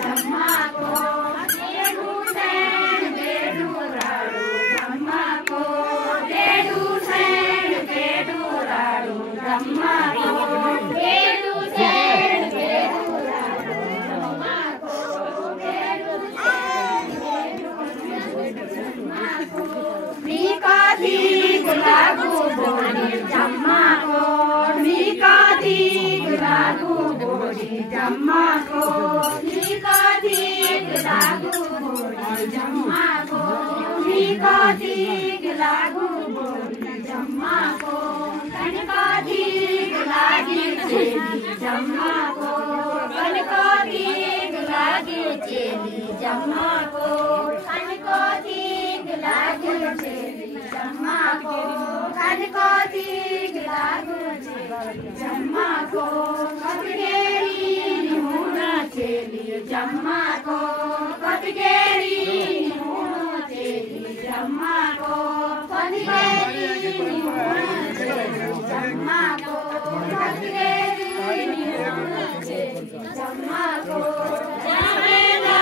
Jamago भोरी जम्माको निकटिक लागु भोरी जम्माको निकटिक लागु भोरी जम्माको कनकटिक लागि चेली जम्माको कनकटिक लागि चेली जम्माको कनकटिक लागि चेली जम्माको कनकटिक लागि चेली जम्माको कतगेरी हुन चेली जम्माको कतगेरी हुन चेली जम्माको कतगेरी हुन चेली जम्माको कतगेरी हुन चेली जम्माको जावेला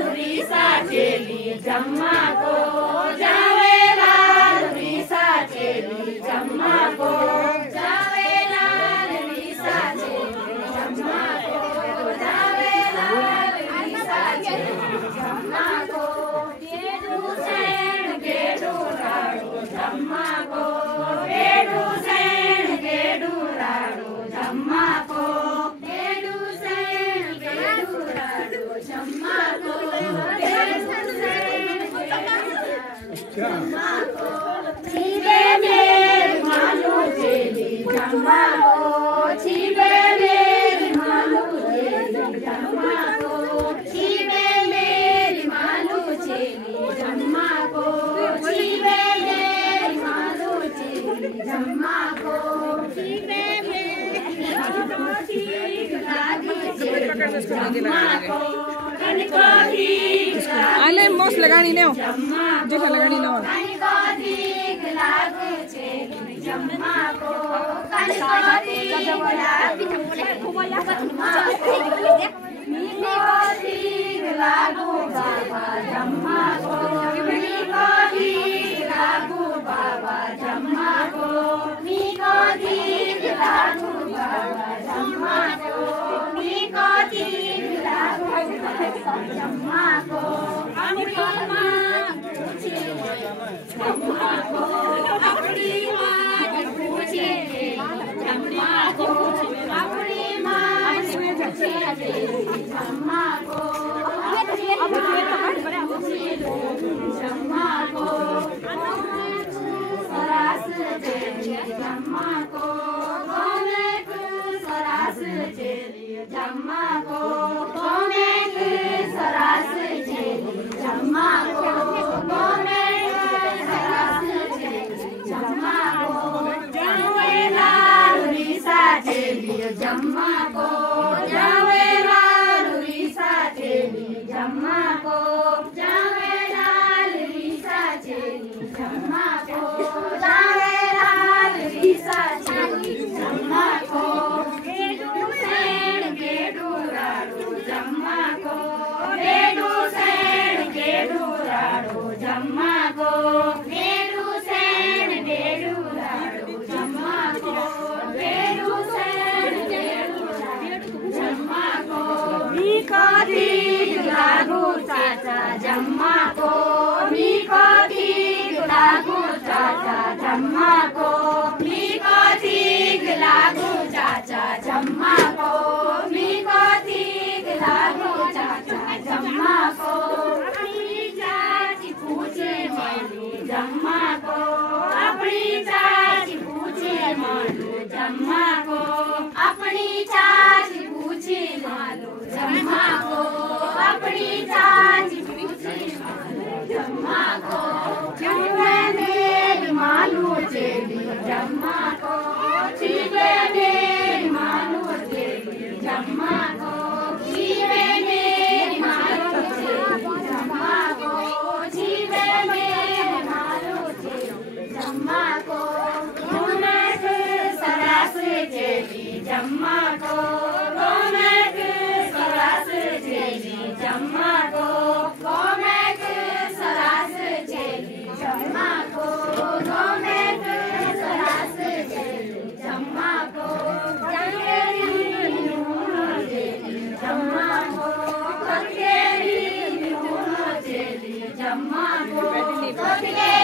रुरिसा चेली जम्माको जावेला रुरिसा चेली जम्माको जावेला रुरिसा चेली जम्माको जावेला रुरिसा चेली जम्माको गेडु सेण गेडु राडो जम्माको गेडु सेण गेडु राडो जम्माको गेडु सेण गेडु राडो जम्माको गेडु सेण जम्माको छिबे मेरी मालु चेली जम्माको छिबे मेरी मालु चेली जम्माको छिबे मेरी मालु चेली जम्माको छिबे मेरी मालु चेली जम्माको छिबे मेरी मालु ठीक लागि चेली जम्माको कनकटिक आले मस लगानी ने हो देखा लगानी न हो कनकटिक लागि चेली जम्माको कनकटिक लागि निकटिक लागु बाबा जम्माको निकटिक लागु बाबा जम्माको निकटिक लागु बाबा जम्माको निकटिक लागु बाबा जम्माको अमृतमा पूछे जम्माको अपनी माँ पूछे जम्माको अपनी माँ पूछे जम्माको जम्माको सरास चेली जम्माको गोमेक सरास चेली जम्माको गोमेक सरास चेली जम्माको गोमेक सरास चेली जम्माको जावेला रुरिसा चेली जम्माको जावेला रुरिसा चेली जम्माको जावेला रुरिसा चेली जम्माको जावेला रुरिसा चेली जम्माको गेडु सेण गेडु राडो जम्माको गेडु सेण गेडु राडो जम्माको गेडु सेण गेडु राडो जम्माको गेडु सेण गेडु राडो जम्माको निकटिक लागु चाचा जम्माको निकटिक लागु चाचा जम्माको निकटिक लागु चाचा जम्माको निकटिक लागु चाचा जम्माको अपनी चाची पूछे मालु जम्माको अपनी चाची पूछे मालु जम्माको अपनी चाची पूछे मालु जम्माको अपनी चाची पूछे मालु जम्माको छिबे मेरी मालु चेली जम्माको छिबे मेरी मालु चेली जम्माको छिबे मेरी मालु चेली जम्माको छिबे मेरी मालु चेली जम्माको गोमेक सरास चेली जम्माको गोमेक सरास चेली जम्माको गोमेक सरास चेली जम्माको गोमेक सरास चेली जम्माको कतगेरी हुन चेली जम्माको कतगेरी हुन चेली जम्माको कतगेरी